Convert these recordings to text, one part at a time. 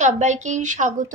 সবাইকেই স্বাগত।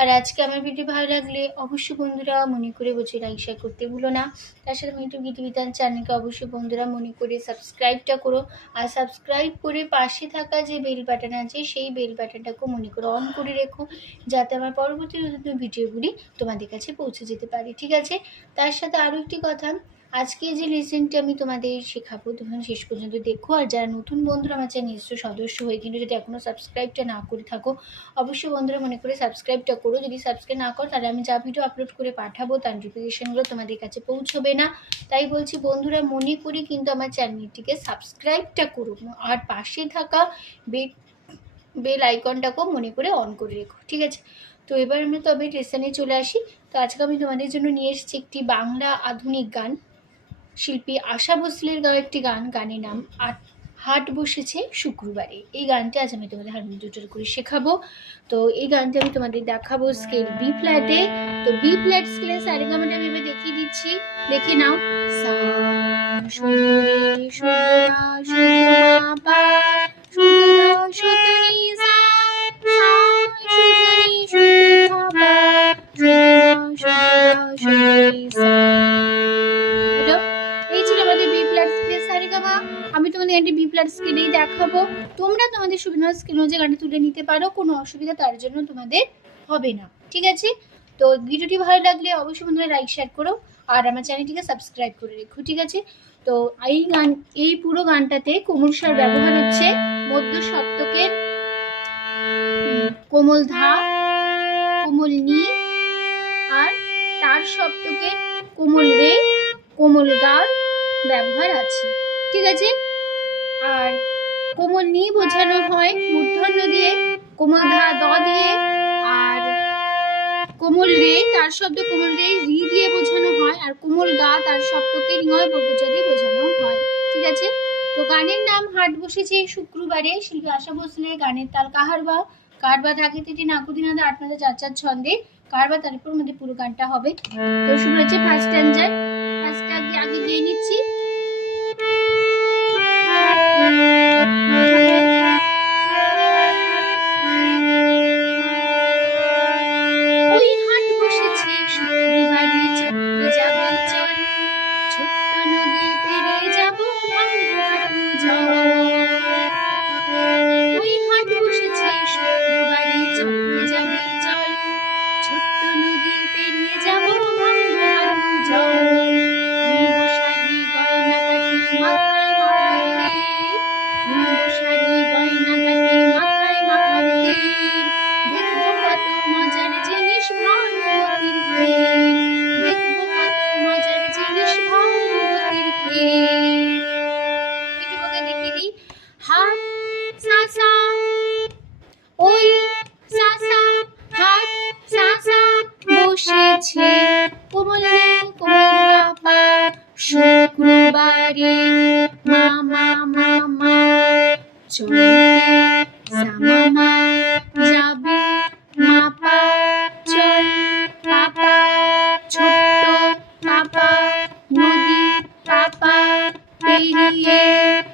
আর আজকে আমার ভিডিও ভালো লাগলে অবশ্যই বন্ধুরা মনে করে বসে লাইক শেয়ার করতে ভুলো না। তার সাথে ইউটিউব গীতবিতান চ্যানেলকে অবশ্যই বন্ধুরা মনে করে সাবস্ক্রাইবটা করো। আর সাবস্ক্রাইব করে পাশে থাকা যে বেল বাটন আছে, সেই বেল বাটনটাকেও মনে করে অন করে রেখো, যাতে আমার পরবর্তী নতুন ভিডিওগুলি তোমাদের কাছে পৌঁছে যেতে পারে। ঠিক আছে? তার সাথে আরও একটি কথা আজকে যে লেসেনটি আমি তোমাদের শেখাবো তোমরা শেষ পর্যন্ত দেখো। আর যারা নতুন বন্ধুরা আমার চ্যানেল নিশ্চয় সদস্য হয়ে কিন্তু যদি এখনও সাবস্ক্রাইবটা না করে থাকো, অবশ্যই বন্ধুরা মনে করে সাবস্ক্রাইবটা করো। যদি সাবস্ক্রাইব না করো, তাহলে আমি যা ভিডিও আপলোড করে পাঠাবো, তার নোটিফিকেশানগুলো তোমাদের কাছে পৌঁছবে না। তাই বলছি বন্ধুরা, মনে করি কিন্তু আমার চ্যানেলটিকে সাবস্ক্রাইবটা করো। আর পাশে থাকা বেল বেল আইকনটাকেও মনে করে অন করে রেখো, ঠিক আছে? তো এবার আমরা তবে লেসনে চলে আসি। তো আজকে আমি তোমাদের জন্য নিয়ে এসেছি একটি বাংলা আধুনিক গান। শিল্পী আশা ভোসলের গাওয়া একটি গান গানের নাম হাট বসেছে শুক্রবারে এই গানটি আজ আমি তোমাদের হারমোনিয়াম টিউটর করে শেখাবো তো এই গানটি আমি তোমাদের দেখাবো স্কেল বি ফ্ল্যাটে তো বি ফ্ল্যাট স্কেলে সারেগামাটা আমি দেখিয়ে দিচ্ছি দেখে নাও সা শুদ্ধ রে শুদ্ধ তোমাদের সুবিধা স্কেল অনুযায়ী গানটি তুলে নিতে পারো, কোনো অসুবিধা তার জন্য তোমাদের হবে না। ঠিক আছে? তো ভিডিওটি ভালো লাগলে অবশ্যই বন্ধুরা লাইক শেয়ার করো, আর আমার চ্যানেলটিকে সাবস্ক্রাইব করে রেখো, ঠিক আছে? তো এই গান, এই পুরো গানটাতে কোমল স্বর ব্যবহার হচ্ছে মধ্য সপ্তকের কোমল ধা, কোমল নি, আর তার সপ্তকের কোমল রে, কোমল গার ব্যবহার আছে। ঠিক আছে? আর কোমল নি বোঝানো হয়, মূর্ধন্য দিয়ে কোমল ধা দ দিয়ে, আর কোমল রে তার শব্দ কোমল রে রি দিয়ে বোঝানো হয়, আর কোমল গা তার শব্দকে নিয় বর্গজা দিয়ে বোঝানো হয়। ঠিক আছে? তো গানের নাম হাট বসেছে শুক্রবারে। শিল্পী আশা ভোসলে, গানের তাল কাহারবা কারবা থাকে তিটি নাকুদিনাদা আট নাদা চার চার ছন্দে কারবা তার উপর মধ্যে পুরো গানটা হবে। তো শুরু হচ্ছে ফার্স্ট স্ট্যান্ডার ফার্স্ট আগে গিয়ে নিচ্ছি। পেরিয়ে পাপা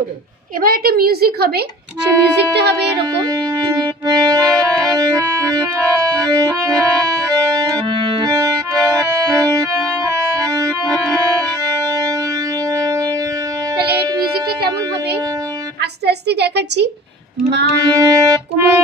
সুরে এবার একটা মিউজিক হবে। সেই মিউজিকটা হবে এরকম। তাহলে মিউজিকটা কেমন হবে? আস্তে আস্তে দেখাচ্ছি। মা কুমার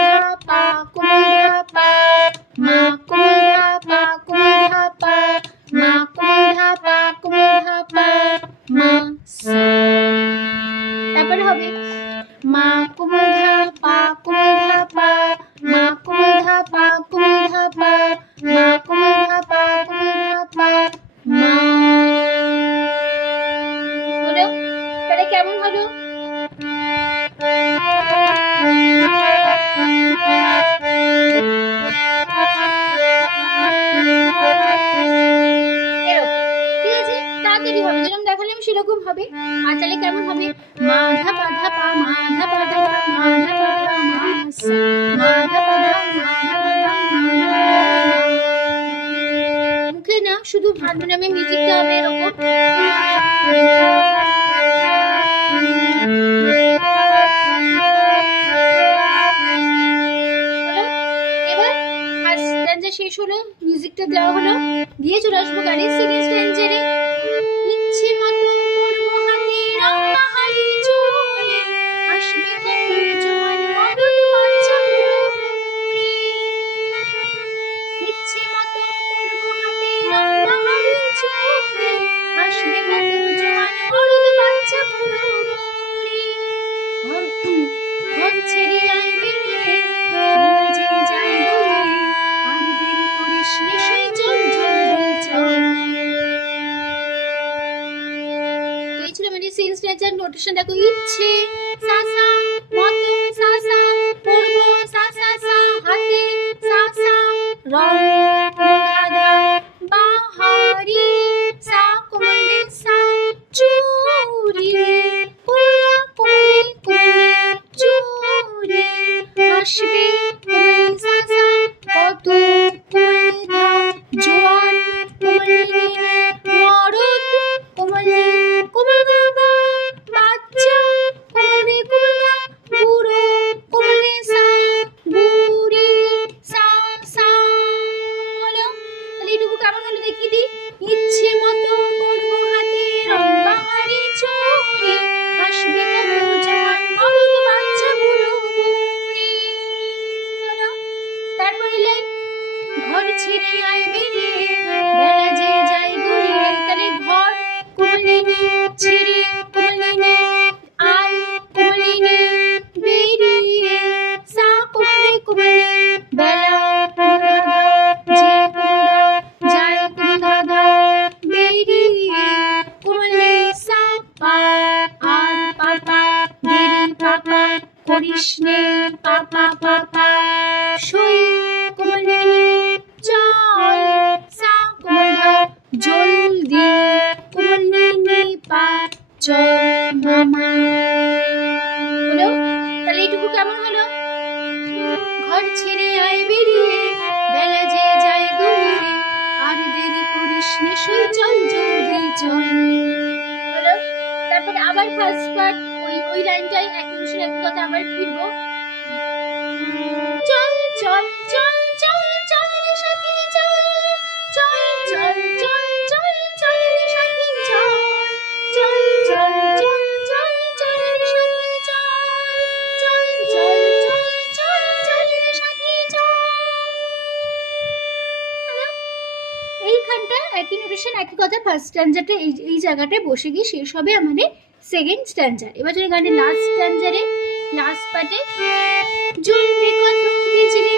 হারমোনিয়ামে মিউজিকটা হবে এরকম। শেষ হলো মিউজিকটা দেওয়া হলো, দিয়ে চলে আসব গানের সিরিজ টেনজেরে হলো? তাহলে এইটুকু কেমন হলো? ঘর ছেড়ে আয় বেরিয়ে, বেলা যে যায় গড়িয়ে আর দেরি করিস নে সই চল জলদি চল। তারপর আবার ফার্স্ট পার্ট ওই ওই লাইনটাই এক মিশন এক কথা আবার ফিরবো। কথা ফার্স্ট স্ট্যান্ডারটা এই এই জায়গাটায় বসে গিয়ে শেষ হবে আমাদের সেকেন্ড স্ট্যান্ডার এবার যদি গানের লাস্ট স্ট্যান্ডারে লাস্ট পার্টে জ্বলবে কত বিজলি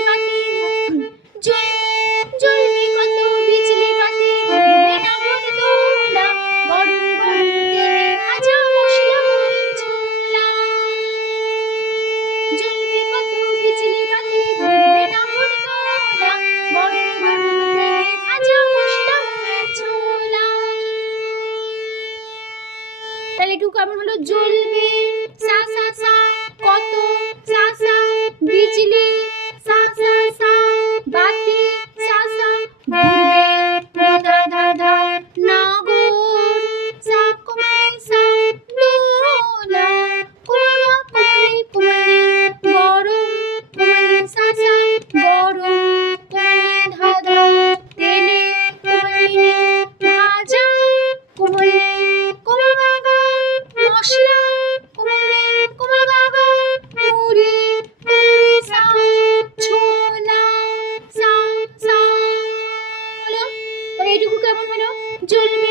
কেমন হলো। জ্বলবে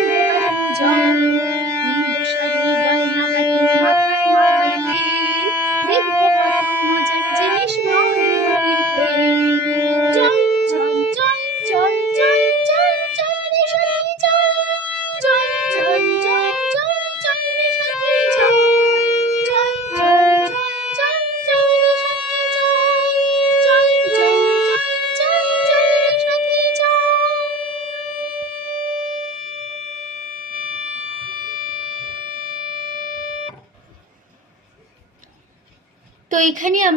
বাড়ি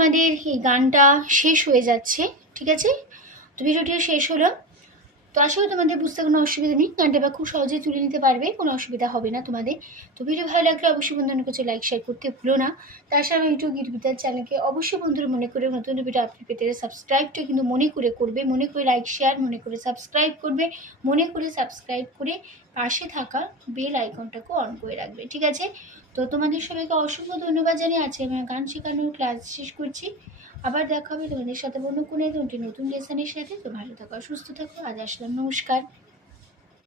আমাদের এই গানটা শেষ হয়ে যাচ্ছে, ঠিক আছে? তো ভিডিওটিও শেষ হলো। তো আশা করি তোমাদের বুঝতে কোনো অসুবিধা নেই, গানটা বা খুব সহজেই তুলে নিতে পারবে, কোনো অসুবিধা হবে না তোমাদের। তো ভিডিও ভালো লাগলে অবশ্যই বন্ধুদের কাছে লাইক শেয়ার করতে ভুলো না। তাছাড়া আমি ইউটিউব গিরবিতার চ্যানেলকে অবশ্যই বন্ধুরা মনে করে নতুন ভিডিও আপনি পেতে সাবস্ক্রাইবটা কিন্তু মনে করে করবে, মনে করে লাইক শেয়ার মনে করে সাবস্ক্রাইব করবে, মনে করে সাবস্ক্রাইব করে পাশে থাকা বেল আইকনটাকে অন করে রাখবে, ঠিক আছে? তো তোমাদের সবাইকে অসংখ্য ধন্যবাদ জানিয়ে আজকে আমি গান শেখানোর ক্লাস শেষ করছি। আবার দেখা হবে তোমাদের সাথে অন্য কোনো একটি নতুন লেসনের সাথে। তো ভালো থাকো, সুস্থ থাকো। আজ আসলাম, নমস্কার।